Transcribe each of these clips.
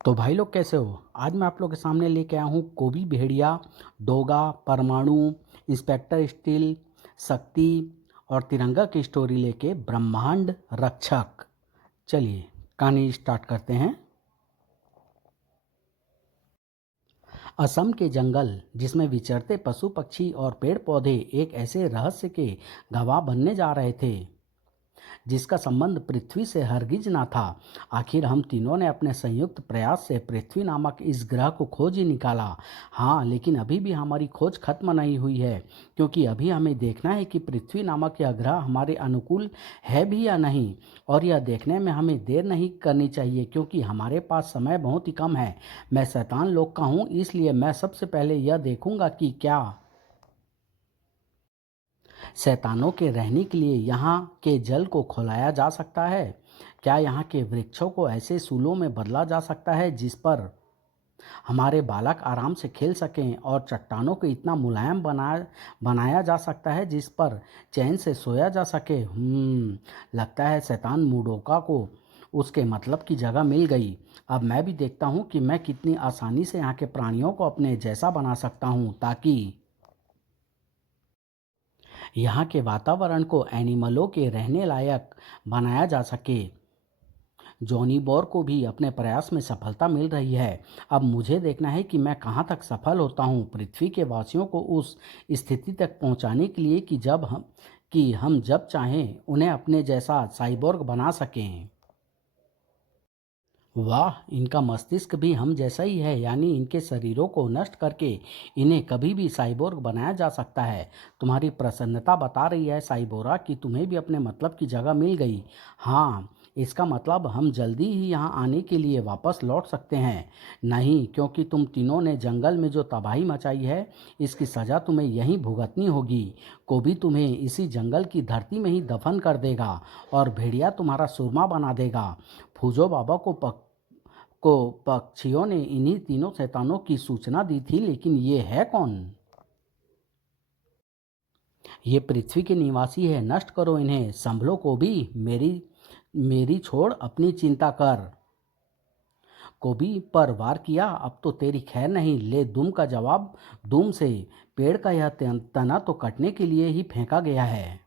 तो भाई लोग कैसे हो। आज मैं आप लोग के सामने लेके आया हूँ कोबी भेड़िया, डोगा, परमाणु, इंस्पेक्टर स्टील, शक्ति और तिरंगा की स्टोरी लेके ब्रह्मांड रक्षक। चलिए कहानी स्टार्ट करते हैं। असम के जंगल जिसमें विचरते पशु पक्षी और पेड़ पौधे एक ऐसे रहस्य के गवाह बनने जा रहे थे जिसका संबंध पृथ्वी से हरगिज ना था। आखिर हम तीनों ने अपने संयुक्त प्रयास से पृथ्वी नामक इस ग्रह को खोज ही निकाला। हाँ, लेकिन अभी भी हमारी खोज खत्म नहीं हुई है, क्योंकि अभी हमें देखना है कि पृथ्वी नामक यह ग्रह हमारे अनुकूल है भी या नहीं। और यह देखने में हमें देर नहीं करनी चाहिए, क्योंकि हमारे पास समय बहुत ही कम है। मैं शैतान लोक का हूँ, इसलिए मैं सबसे पहले यह देखूंगा कि क्या शैतानों के रहने के लिए यहाँ के जल को खौलाया जा सकता है। क्या यहाँ के वृक्षों को ऐसे सूलों में बदला जा सकता है जिस पर हमारे बालक आराम से खेल सकें, और चट्टानों को इतना मुलायम बनाया जा सकता है जिस पर चैन से सोया जा सके। लगता है शैतान मुडोका को उसके मतलब की जगह मिल गई। अब मैं भी देखता हूँ कि मैं कितनी आसानी से यहाँ के प्राणियों को अपने जैसा बना सकता हूँ, ताकि यहाँ के वातावरण को एनिमलों के रहने लायक बनाया जा सके। जॉनी बोर को भी अपने प्रयास में सफलता मिल रही है। अब मुझे देखना है कि मैं कहाँ तक सफल होता हूँ पृथ्वी के वासियों को उस स्थिति तक पहुँचाने के लिए कि हम जब चाहें उन्हें अपने जैसा साइबोर्ग बना सकें। वाह, इनका मस्तिष्क भी हम जैसा ही है, यानी इनके शरीरों को नष्ट करके इन्हें कभी भी साइबोर्ग बनाया जा सकता है। तुम्हारी प्रसन्नता बता रही है साइबोरा कि तुम्हें भी अपने मतलब की जगह मिल गई। हाँ, इसका मतलब हम जल्दी ही यहाँ आने के लिए वापस लौट सकते हैं। नहीं, क्योंकि तुम तीनों ने जंगल में जो तबाही मचाई है, इसकी सज़ा तुम्हें यहीं भुगतनी होगी। कोबी तुम्हें इसी जंगल की धरती में ही दफन कर देगा, और भेड़िया तुम्हारा सुरमा बना देगा। फूजो बाबा को पक्षियों ने इन्हीं तीनों शैतानों की सूचना दी थी, लेकिन ये है कौन? ये पृथ्वी के निवासी है, नष्ट करो इन्हें। संभलो को भी मेरी मेरी छोड़ अपनी चिंता कर। कोबी पर वार किया, अब तो तेरी खैर नहीं। ले दुम का जवाब दुम से। पेड़ का यह तना तो कटने के लिए ही फेंका गया है।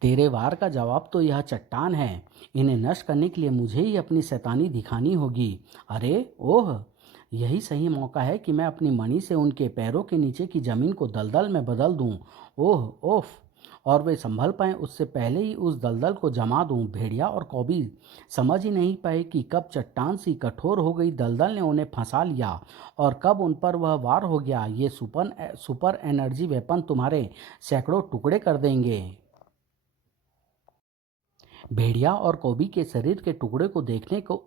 तेरे वार का जवाब तो यह चट्टान है। इन्हें नष्ट करने के लिए मुझे ही अपनी शैतानी दिखानी होगी। अरे ओह, यही सही मौका है कि मैं अपनी मणि से उनके पैरों के नीचे की जमीन को दलदल में बदल दूं। ओह ओफ, और वे संभल पाए उससे पहले ही उस दलदल को जमा दूं। भेड़िया और कौवी समझ ही नहीं पाए कि कब चट्टान सी कठोर हो गई दलदल ने उन्हें फंसा लिया, और कब उन पर वह वार हो गया। ये सुपर एनर्जी वेपन तुम्हारे सैकड़ों टुकड़े कर देंगे। भेड़िया और कौवी के शरीर के टुकड़े को देखने को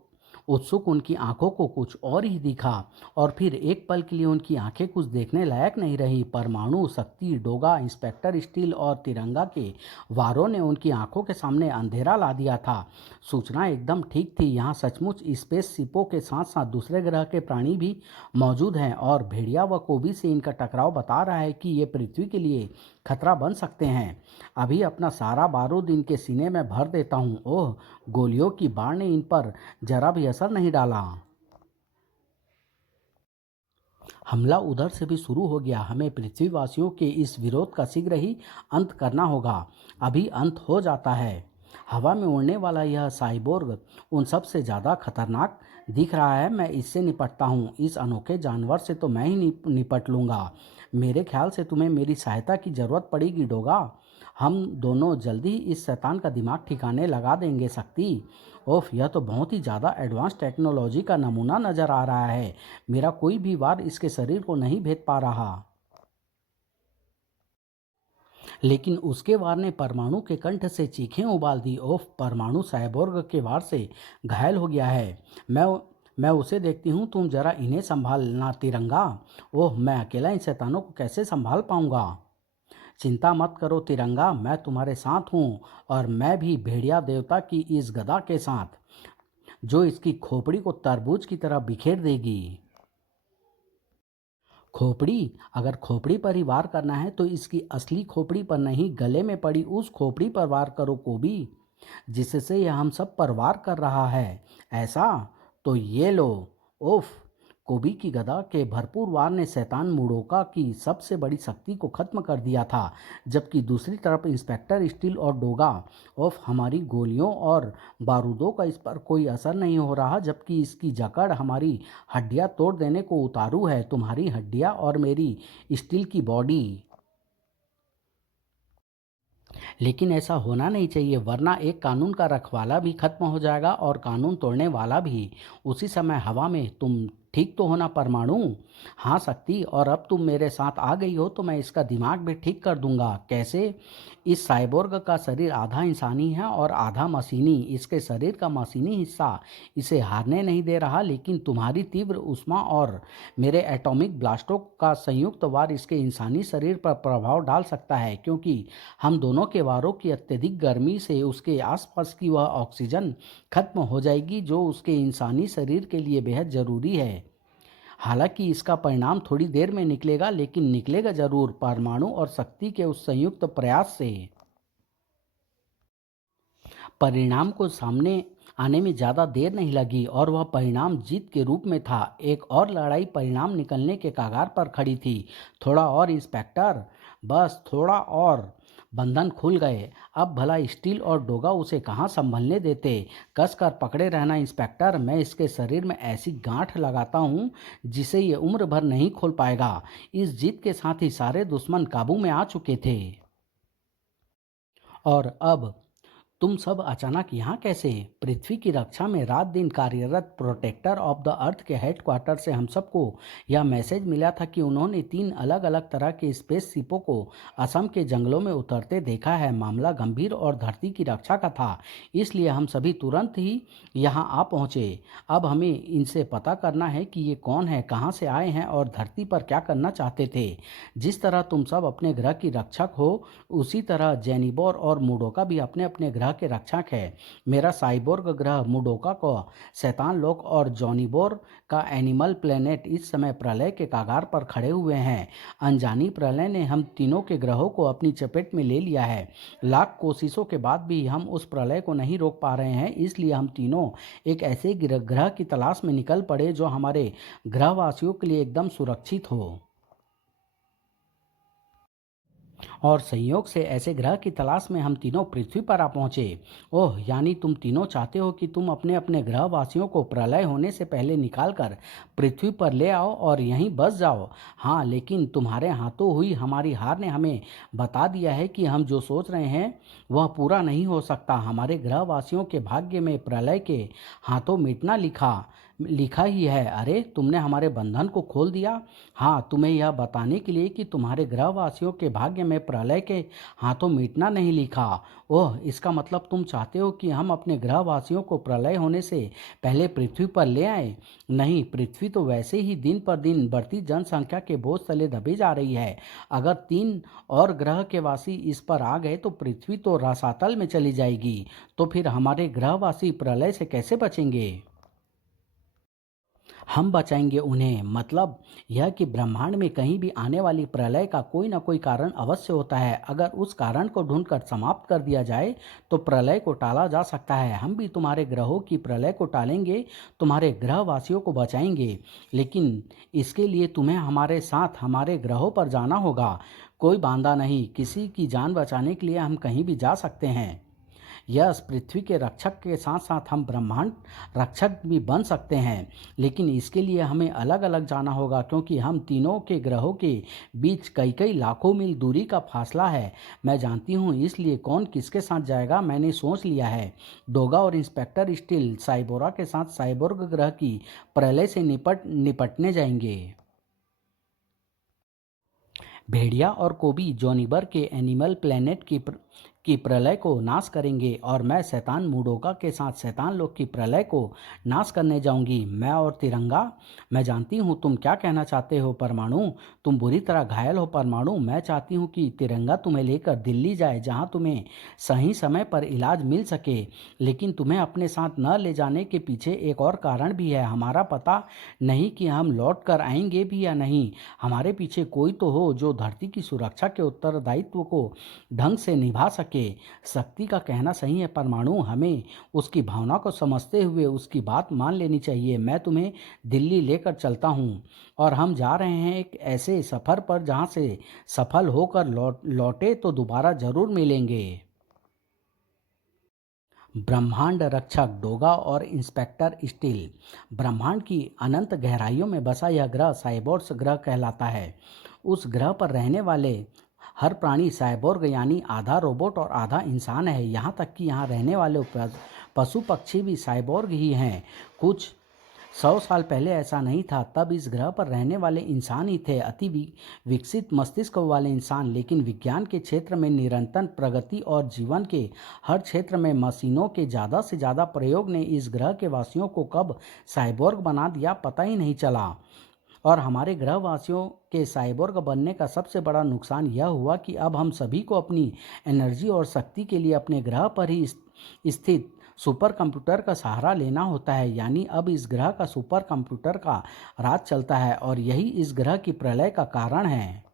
उत्सुक उनकी आंखों को कुछ और ही दिखा, और फिर एक पल के लिए उनकी आंखें कुछ देखने लायक नहीं रही। परमाणु, शक्ति, डोगा, इंस्पेक्टर स्टील और तिरंगा के वारों ने उनकी आंखों के सामने अंधेरा ला दिया था। सूचना एकदम ठीक थी, यहाँ सचमुच स्पेस शिपों के साथ साथ दूसरे ग्रह के प्राणी भी मौजूद हैं, और भेड़िया व कोबी से इनका टकराव बता रहा है कि ये पृथ्वी के लिए खतरा बन सकते हैं। अभी अपना सारा बारूद इनके सीने में भर देता हूँ। ओह, गोलियों की बाढ़ ने इन पर जरा भी असर नहीं डाला। हमला उधर से भी शुरू हो गया। हमें पृथ्वीवासियों के इस विरोध का शीघ्र ही अंत करना होगा। अभी अंत हो जाता है। हवा में उड़ने वाला यह साइबोर्ग उन सब से ज़्यादा खतरनाक दिख रहा है। मैं इससे निपटता हूँ। इस अनोखे जानवर से तो मैं ही निपट लूँगा। मेरे ख्याल से तुम्हें मेरी सहायता की ज़रूरत पड़ेगी डोगा। हम दोनों जल्दी ही इस शैतान का दिमाग ठिकाने लगा देंगे। शक्ति, ओफ, यह तो बहुत ही ज़्यादा एडवांस टेक्नोलॉजी का नमूना नज़र आ रहा है। मेरा कोई भी वार इसके शरीर को नहीं भेद पा रहा, लेकिन उसके वार ने परमाणु के कंठ से चीखें उबाल दी। ओफ, परमाणु साइबोर्ग के वार से घायल हो गया है। मैं उसे देखती हूँ, तुम जरा इन्हें संभालना तिरंगा। ओह, मैं अकेला इन शैतानों को कैसे संभाल पाऊंगा। चिंता मत करो तिरंगा, मैं तुम्हारे साथ हूँ, और मैं भी भेड़िया देवता की इस गदा के साथ, जो इसकी खोपड़ी को तरबूज की तरह बिखेर देगी। खोपड़ी? अगर खोपड़ी पर ही वार करना है तो इसकी असली खोपड़ी पर नहीं, गले में पड़ी उस खोपड़ी पर वार करो कोबी। जिससे यह हम सब पर वार कर रहा है। ऐसा? तो ये लो। उफ! कोबी की गदा के भरपूर वार ने शैतान मुडोका की सबसे बड़ी शक्ति को खत्म कर दिया था, जबकि दूसरी तरफ इंस्पेक्टर स्टील और डोगा, उफ! हमारी गोलियों और बारूदों का इस पर कोई असर नहीं हो रहा, जबकि इसकी जकड़ हमारी हड्डियां तोड़ देने को उतारू है। तुम्हारी हड्डियां और मेरी स्टील की बॉडी। लेकिन ऐसा होना नहीं चाहिए, वरना एक कानून का रखवाला भी खत्म हो जाएगा और कानून तोड़ने वाला भी। उसी समय हवा में तुम ठीक तो होना परमाणु? हाँ शक्ति, और अब तुम मेरे साथ आ गई हो तो मैं इसका दिमाग भी ठीक कर दूंगा। कैसे? इस साइबोर्ग का शरीर आधा इंसानी है और आधा मशीनी। इसके शरीर का मशीनी हिस्सा इसे हारने नहीं दे रहा, लेकिन तुम्हारी तीव्र ऊष्मा और मेरे एटॉमिक ब्लास्टों का संयुक्त वार इसके इंसानी शरीर पर प्रभाव डाल सकता है, क्योंकि हम दोनों के वारों की अत्यधिक गर्मी से उसके आसपास की वह ऑक्सीजन खत्म हो जाएगी जो उसके इंसानी शरीर के लिए बेहद ज़रूरी है। हालांकि इसका परिणाम थोड़ी देर में निकलेगा, लेकिन निकलेगा जरूर। परमाणु और शक्ति के उस संयुक्त प्रयास से परिणाम को सामने आने में ज़्यादा देर नहीं लगी, और वह परिणाम जीत के रूप में था। एक और लड़ाई परिणाम निकलने के कगार पर खड़ी थी। थोड़ा और इंस्पेक्टर, बस थोड़ा और। बंधन खुल गए। अब भला स्टील और डोगा उसे कहाँ संभलने देते। कसकर पकड़े रहना इंस्पेक्टर, मैं इसके शरीर में ऐसी गांठ लगाता हूँ जिसे ये उम्र भर नहीं खोल पाएगा। इस जीत के साथ ही सारे दुश्मन काबू में आ चुके थे। और अब तुम सब अचानक यहाँ कैसे? पृथ्वी की रक्षा में रात दिन कार्यरत प्रोटेक्टर ऑफ द अर्थ के हेडक्वार्टर से हम सबको यह मैसेज मिला था कि उन्होंने 3 अलग अलग तरह के स्पेस शिपों को असम के जंगलों में उतरते देखा है। मामला गंभीर और धरती की रक्षा का था, इसलिए हम सभी तुरंत ही यहाँ आ पहुँचे। अब हमें इनसे पता करना है कि ये कौन है, कहाँ से आए हैं और धरती पर क्या करना चाहते थे। जिस तरह तुम सब अपने ग्रह की रक्षक हो, उसी तरह जेनिबोर और मुडोका भी अपने अपने ग्रह के रक्षक है। मेरा साइबोर्ग ग्रह मुडोका को शैतान लोक और जॉनिबोर का एनिमल प्लेनेट इस समय प्रलय के कगार पर खड़े हुए हैं। अनजानी प्रलय ने हम तीनों के ग्रहों को अपनी चपेट में ले लिया है। लाख कोशिशों के बाद भी हम उस प्रलय को नहीं रोक पा रहे हैं, इसलिए हम तीनों एक ऐसे ग्रह की तलाश में निकल पड़े जो हमारे ग्रहवासियों के लिए एकदम सुरक्षित हो। और संयोग से ऐसे ग्रह की तलाश में हम तीनों पृथ्वी पर आ पहुंचे। ओह, यानी तुम तीनों चाहते हो कि तुम अपने अपने ग्रहवासियों को प्रलय होने से पहले निकाल कर पृथ्वी पर ले आओ और यहीं बस जाओ। हाँ, लेकिन तुम्हारे हाथों हुई हमारी हार ने हमें बता दिया है कि हम जो सोच रहे हैं वह पूरा नहीं हो सकता। हमारे ग्रहवासियों के भाग्य में प्रलय के हाथों मिटना लिखा लिखा ही है। अरे, तुमने हमारे बंधन को खोल दिया। हाँ, तुम्हें यह बताने के लिए कि तुम्हारे ग्रहवासियों के भाग्य में प्रलय के हाथों मिटना नहीं लिखा। ओह, इसका मतलब तुम चाहते हो कि हम अपने ग्रहवासियों को प्रलय होने से पहले पृथ्वी पर ले आए। नहीं, पृथ्वी तो वैसे ही दिन पर दिन बढ़ती जनसंख्या के बोझ तले दबी जा रही है। अगर 3 और ग्रह के वासी इस पर आ गए तो पृथ्वी तो रसातल में चली जाएगी। तो फिर हमारे ग्रहवासी प्रलय से कैसे बचेंगे? हम बचाएंगे उन्हें। मतलब यह कि ब्रह्मांड में कहीं भी आने वाली प्रलय का कोई ना कोई कारण अवश्य होता है। अगर उस कारण को ढूंढकर समाप्त कर दिया जाए तो प्रलय को टाला जा सकता है। हम भी तुम्हारे ग्रहों की प्रलय को टालेंगे, तुम्हारे ग्रहवासियों को बचाएंगे। लेकिन इसके लिए तुम्हें हमारे साथ हमारे ग्रहों पर जाना होगा। कोई बांधा नहीं, किसी की जान बचाने के लिए हम कहीं भी जा सकते हैं। यस, पृथ्वी के रक्षक के साथ साथ हम ब्रह्मांड रक्षक भी बन सकते हैं, लेकिन इसके लिए हमें अलग अलग जाना होगा, क्योंकि हम तीनों के ग्रहों के बीच कई कई लाखों मील दूरी का फासला है। मैं जानती हूँ, इसलिए कौन किसके साथ जाएगा मैंने सोच लिया है। डोगा और इंस्पेक्टर स्टील साइबोरा के साथ साइबोर्ग ग्रह की प्रलय से निपटने जाएंगे। भेड़िया और कोबी जॉनिबर के एनिमल प्लेनेट की प्रलय को नाश करेंगे, और मैं शैतान मुडोका के साथ शैतान लोक की प्रलय को नाश करने जाऊंगी। मैं और तिरंगा। मैं जानती हूँ तुम क्या कहना चाहते हो परमाणु। तुम बुरी तरह घायल हो परमाणु। मैं चाहती हूँ कि तिरंगा तुम्हें लेकर दिल्ली जाए, जहाँ तुम्हें सही समय पर इलाज मिल सके। लेकिन तुम्हें अपने साथ न ले जाने के पीछे एक और कारण भी है। हमारा पता नहीं कि हम लौट कर आएंगे भी या नहीं। हमारे पीछे कोई तो हो जो धरती की सुरक्षा के उत्तरदायित्व को ढंग से निभा सके। करके। शक्ति का कहना सही है परमाणु, हमें उसकी भावना को समझते हुए उसकी बात मान लेनी चाहिए। मैं तुम्हें दिल्ली लेकर चलता हूँ और हम जा रहे हैं एक ऐसे सफ़र पर जहाँ से सफल होकर लौटे तो दोबारा ज़रूर मिलेंगे। ब्रह्मांड रक्षक डोगा और इंस्पेक्टर स्टील। ब्रह्मांड की अनंत गहराइयों में बसा यह ग्रह साइबोर्ग्स ग्रह कहलाता है। उस ग्रह पर रहने वाले हर प्राणी साइबोर्ग यानी आधा रोबोट और आधा इंसान है। यहाँ तक कि यहाँ रहने वाले पशु पक्षी भी साइबोर्ग ही हैं। कुछ 100 साल पहले ऐसा नहीं था। तब इस ग्रह पर रहने वाले इंसान ही थे, अति विकसित मस्तिष्क वाले इंसान। लेकिन विज्ञान के क्षेत्र में निरंतर प्रगति और जीवन के हर क्षेत्र में मशीनों के ज़्यादा से ज़्यादा प्रयोग ने इस ग्रह के वासियों को कब साइबोर्ग बना दिया पता ही नहीं चला। और हमारे ग्रहवासियों के साइबोर्ग बनने का सबसे बड़ा नुकसान यह हुआ कि अब हम सभी को अपनी एनर्जी और शक्ति के लिए अपने ग्रह पर ही स्थित सुपर कंप्यूटर का सहारा लेना होता है। यानी अब इस ग्रह का सुपर कंप्यूटर का राज चलता है और यही इस ग्रह की प्रलय का कारण है।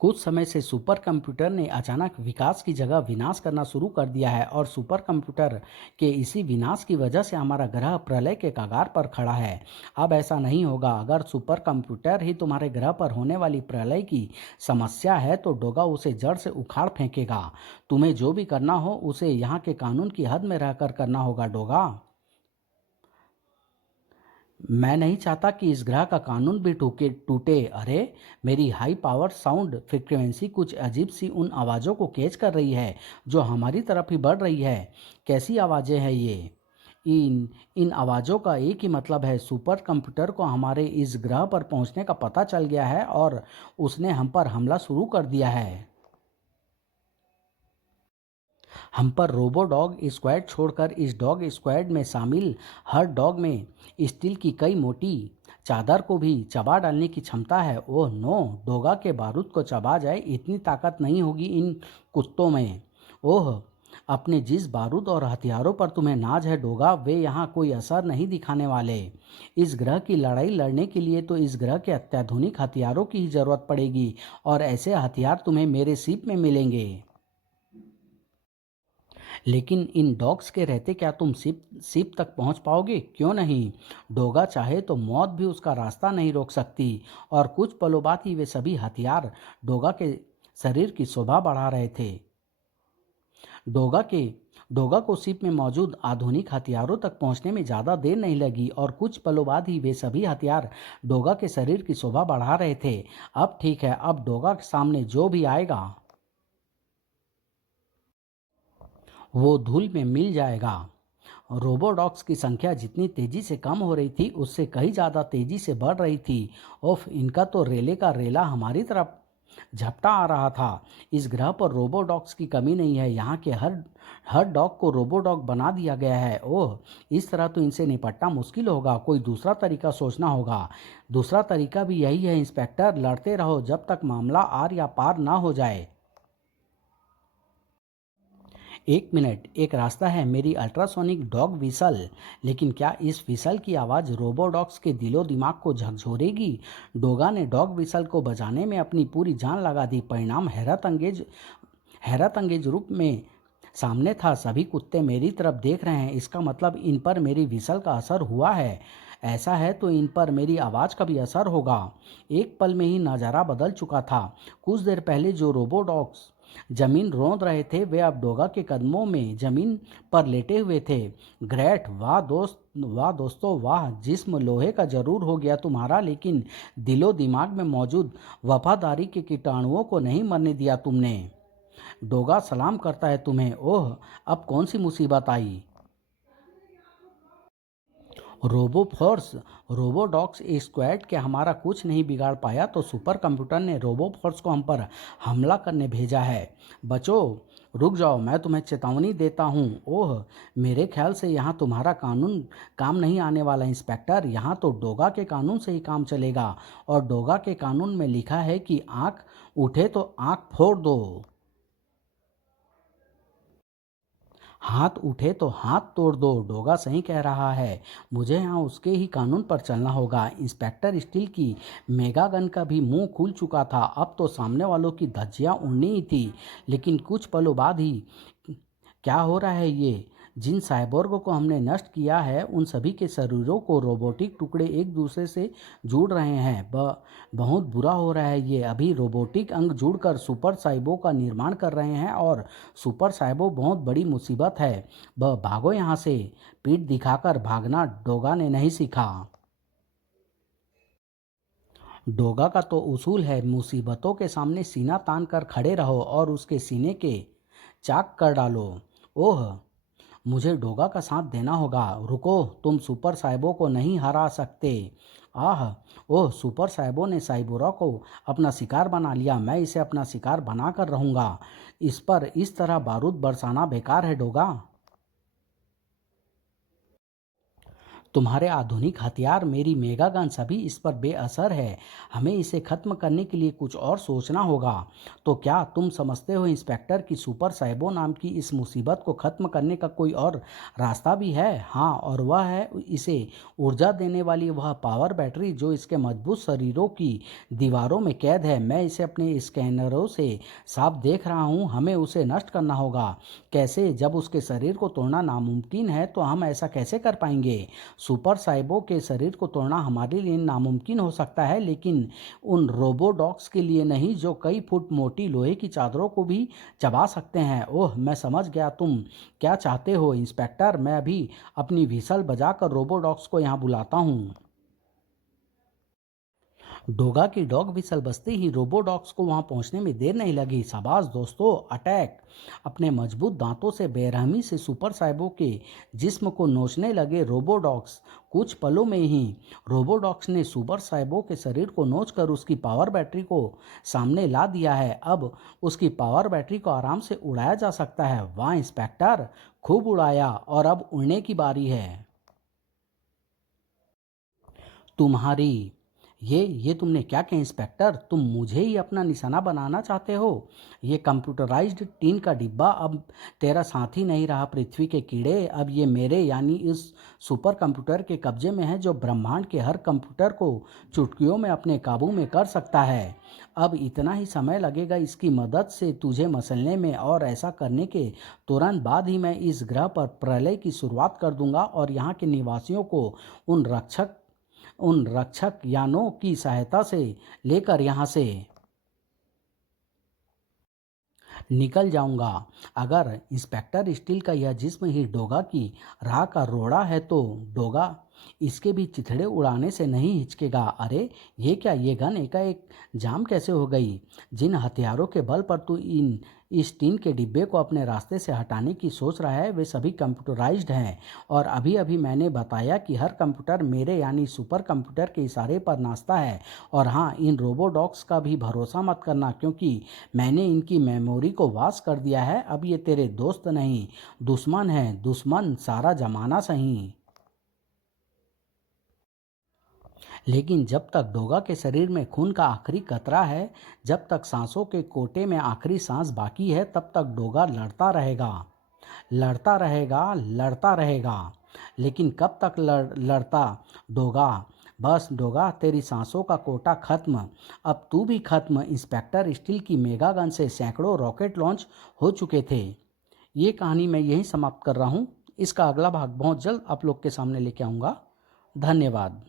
कुछ समय से सुपर कंप्यूटर ने अचानक विकास की जगह विनाश करना शुरू कर दिया है और सुपर कंप्यूटर के इसी विनाश की वजह से हमारा ग्रह प्रलय के कगार पर खड़ा है। अब ऐसा नहीं होगा। अगर सुपर कंप्यूटर ही तुम्हारे ग्रह पर होने वाली प्रलय की समस्या है तो डोगा उसे जड़ से उखाड़ फेंकेगा। तुम्हें जो भी करना हो उसे यहाँ के कानून की हद में रहकर करना होगा डोगा। मैं नहीं चाहता कि इस ग्रह का कानून भी टूटे टूटे। अरे, मेरी हाई पावर साउंड फ्रीक्वेंसी कुछ अजीब सी उन आवाज़ों को कैच कर रही है जो हमारी तरफ ही बढ़ रही है। कैसी आवाज़ें हैं ये? इन इन आवाज़ों का एक ही मतलब है, सुपर कंप्यूटर को हमारे इस ग्रह पर पहुंचने का पता चल गया है और उसने हम पर हमला शुरू कर दिया है। हम पर रोबो डॉग स्क्वाड छोड़कर इस डॉग स्क्वाड में शामिल हर डॉग में स्टील की कई मोटी चादर को भी चबा डालने की क्षमता है। ओह नो, डोगा के बारूद को चबा जाए इतनी ताकत नहीं होगी इन कुत्तों में। ओह, अपने जिस बारूद और हथियारों पर तुम्हें नाज है डोगा, वे यहाँ कोई असर नहीं दिखाने वाले। इस ग्रह की लड़ाई लड़ने के लिए तो इस ग्रह के अत्याधुनिक हथियारों की ही जरूरत पड़ेगी और ऐसे हथियार तुम्हें मेरे सीप में मिलेंगे। लेकिन इन डॉग्स के रहते क्या तुम सिप सिप तक पहुंच पाओगे? क्यों नहीं? डोगा चाहे तो मौत भी उसका रास्ता नहीं रोक सकती। और कुछ पलों बाद ही वे सभी हथियार डोगा के शरीर की शोभा बढ़ा रहे थे। डोगा के डोगा को सिप में मौजूद आधुनिक हथियारों तक पहुंचने में ज़्यादा देर नहीं लगी और कुछ पलों बाद ही वे सभी हथियार डोगा के शरीर की शोभा बढ़ा रहे थे। अब ठीक है, अब डोगा के सामने जो भी आएगा वो धूल में मिल जाएगा। रोबोडॉग्स की संख्या जितनी तेजी से कम हो रही थी उससे कहीं ज़्यादा तेजी से बढ़ रही थी। ओफ, इनका तो रेले का रेला हमारी तरफ झपटा आ रहा था। इस ग्रह पर रोबोडॉग्स की कमी नहीं है। यहाँ के हर हर डॉग को रोबोडॉग बना दिया गया है। ओह, इस तरह तो इनसे निपटना मुश्किल होगा। कोई दूसरा तरीका सोचना होगा। दूसरा तरीका भी यही है इंस्पेक्टर, लड़ते रहो जब तक मामला आर या पार ना हो जाए। एक मिनट, एक रास्ता है, मेरी अल्ट्रासोनिक डॉग विसल। लेकिन क्या इस विसल की आवाज़ रोबोडॉग्स के दिलो दिमाग को झकझोरेगी? डोगा ने डॉग विसल को बजाने में अपनी पूरी जान लगा दी। परिणाम हैरत अंगेज रूप में सामने था। सभी कुत्ते मेरी तरफ देख रहे हैं। इसका मतलब इन पर मेरी विसल का असर हुआ है। ऐसा है तो इन पर मेरी आवाज़ का भी असर होगा। एक पल में ही नज़ारा बदल चुका था। कुछ देर पहले जो रोबोडॉग्स जमीन रौंद रहे थे वे अब डोगा के कदमों में जमीन पर लेटे हुए थे। ग्रेट, वाह दोस्त, वाह दोस्तों, वाह। जिस्म लोहे का जरूर हो गया तुम्हारा, लेकिन दिलो दिमाग में मौजूद वफादारी के कीटाणुओं को नहीं मरने दिया तुमने। डोगा सलाम करता है तुम्हें। ओह, अब कौन सी मुसीबत आई? रोबोफोर्स, रोबोडॉग्स स्क्वाड के हमारा कुछ नहीं बिगाड़ पाया तो सुपर कंप्यूटर ने रोबोफोर्स को हम पर हमला करने भेजा है। बचो, रुक जाओ, मैं तुम्हें चेतावनी देता हूँ। ओह, मेरे ख्याल से यहाँ तुम्हारा कानून काम नहीं आने वाला इंस्पेक्टर। यहाँ तो डोगा के कानून से ही काम चलेगा और डोगा के कानून में लिखा है कि आँख उठे तो आँख फोड़ दो। हाथ उठे तो हाथ तोड़ दो, डोगा सही कह रहा है। मुझे यहाँ उसके ही कानून पर चलना होगा। इंस्पेक्टर स्टील की मेगा गन का भी मुंह खुल चुका था। अब तो सामने वालों की धज्जियां उड़नी ही थी। लेकिन कुछ पलों बाद ही क्या हो रहा है ये? जिन साइबोर्ग को हमने नष्ट किया है उन सभी के शरीरों को रोबोटिक टुकड़े एक दूसरे से जुड़ रहे हैं। बहुत बुरा हो रहा है ये। अभी रोबोटिक अंग जुड़कर सुपर साइबो का निर्माण कर रहे हैं और सुपर साइबो बहुत बड़ी मुसीबत है। भागो यहाँ से। पीठ दिखाकर भागना डोगा ने नहीं सीखा। डोगा का तो उसूल है, मुसीबतों के सामने सीना तान कर खड़े रहो और उसके सीने के चाक कर डालो। ओह, मुझे डोगा का साथ देना होगा। रुको, तुम सुपर साइबो को नहीं हरा सकते। आह, ओह, सुपर साइबो ने साइबोरा को अपना शिकार बना लिया। मैं इसे अपना शिकार बनाकर रहूंगा। इस पर इस तरह बारूद बरसाना बेकार है डोगा। तुम्हारे आधुनिक हथियार, मेरी मेगा गन सभी इस पर बेअसर है। हमें इसे खत्म करने के लिए कुछ और सोचना होगा। तो क्या तुम समझते हो इंस्पेक्टर कि सुपर साइबो नाम की इस मुसीबत को खत्म करने का कोई और रास्ता भी है? हाँ, और वह है इसे ऊर्जा देने वाली वह पावर बैटरी जो इसके मजबूत शरीरों की दीवारों में कैद है। मैं इसे अपने स्कैनरों से साफ देख रहा हूँ। हमें उसे नष्ट करना होगा। कैसे? जब उसके शरीर को तोड़ना नामुमकिन है तो हम ऐसा कैसे कर पाएंगे? सुपर साइबो के शरीर को तोड़ना हमारे लिए नामुमकिन हो सकता है, लेकिन उन रोबोडॉग्स के लिए नहीं जो कई फुट मोटी लोहे की चादरों को भी चबा सकते हैं। ओह, मैं समझ गया तुम क्या चाहते हो इंस्पेक्टर। मैं अभी अपनी व्हिसल बजाकर रोबोडॉग्स को यहाँ बुलाता हूँ। डोगा की डॉग व्हिसल बजते ही रोबोडॉग्स को वहां पहुंचने में देर नहीं लगी। शाबाश दोस्तों, अटैक! अपने मजबूत दांतों से बेरहमी से सुपर साइबो के जिस्म को नोचने लगे रोबोडॉग्स। कुछ पलों में ही रोबोडॉग्स ने सुपर साइबो के शरीर को नोचकर उसकी पावर बैटरी को सामने ला दिया है। अब उसकी पावर बैटरी को आराम से उड़ाया जा सकता है। वाह इंस्पेक्टर, खूब उड़ाया और अब उड़ने की बारी है तुम्हारी। ये तुमने क्या किया इंस्पेक्टर? तुम मुझे ही अपना निशाना बनाना चाहते हो? ये कंप्यूटराइज्ड टीन का डिब्बा अब तेरा साथी नहीं रहा पृथ्वी के कीड़े। अब ये मेरे यानी इस सुपर कंप्यूटर के कब्जे में है जो ब्रह्मांड के हर कंप्यूटर को चुटकियों में अपने काबू में कर सकता है। अब इतना ही समय लगेगा इसकी मदद से तुझे मसलने में, और ऐसा करने के तुरंत बाद ही मैं इस ग्रह पर प्रलय की शुरुआत कर दूंगा और यहाँ के निवासियों को उन रक्षक यानों की सहायता से लेकर यहाँ से निकल जाऊंगा। अगर इंस्पेक्टर स्टील का यह जिस्म ही डोगा की राह का रोड़ा है तो डोगा इसके भी चिथड़े उड़ाने से नहीं हिचकेगा। अरे ये क्या, ये गन एकाएक जाम कैसे हो गई? जिन हथियारों के बल पर तू इस टीन के डिब्बे को अपने रास्ते से हटाने की सोच रहा है वे सभी कंप्यूटराइज्ड हैं। और अभी अभी मैंने बताया कि हर कंप्यूटर मेरे यानी सुपर कंप्यूटर के इशारे पर नाचता है। और हाँ, इन रोबोडॉक्स का भी भरोसा मत करना क्योंकि मैंने इनकी मेमोरी को वाश कर दिया है। अब ये तेरे दोस्त नहीं दुश्मन हैं, दुश्मन सारा जमाना सही। लेकिन जब तक डोगा के शरीर में खून का आखिरी कतरा है, जब तक सांसों के कोटे में आखिरी सांस बाकी है, तब तक डोगा लड़ता रहेगा, लड़ता रहेगा, लड़ता रहेगा। लेकिन कब तक लड़ता डोगा? बस डोगा, तेरी सांसों का कोटा खत्म। अब तू भी खत्म। इंस्पेक्टर स्टील की मेगा गन से सैकड़ों रॉकेट लॉन्च हो चुके थे। ये कहानी मैं यहीं समाप्त कर रहा हूँ। इसका अगला भाग बहुत जल्द आप लोग के सामने लेके आऊँगा। धन्यवाद।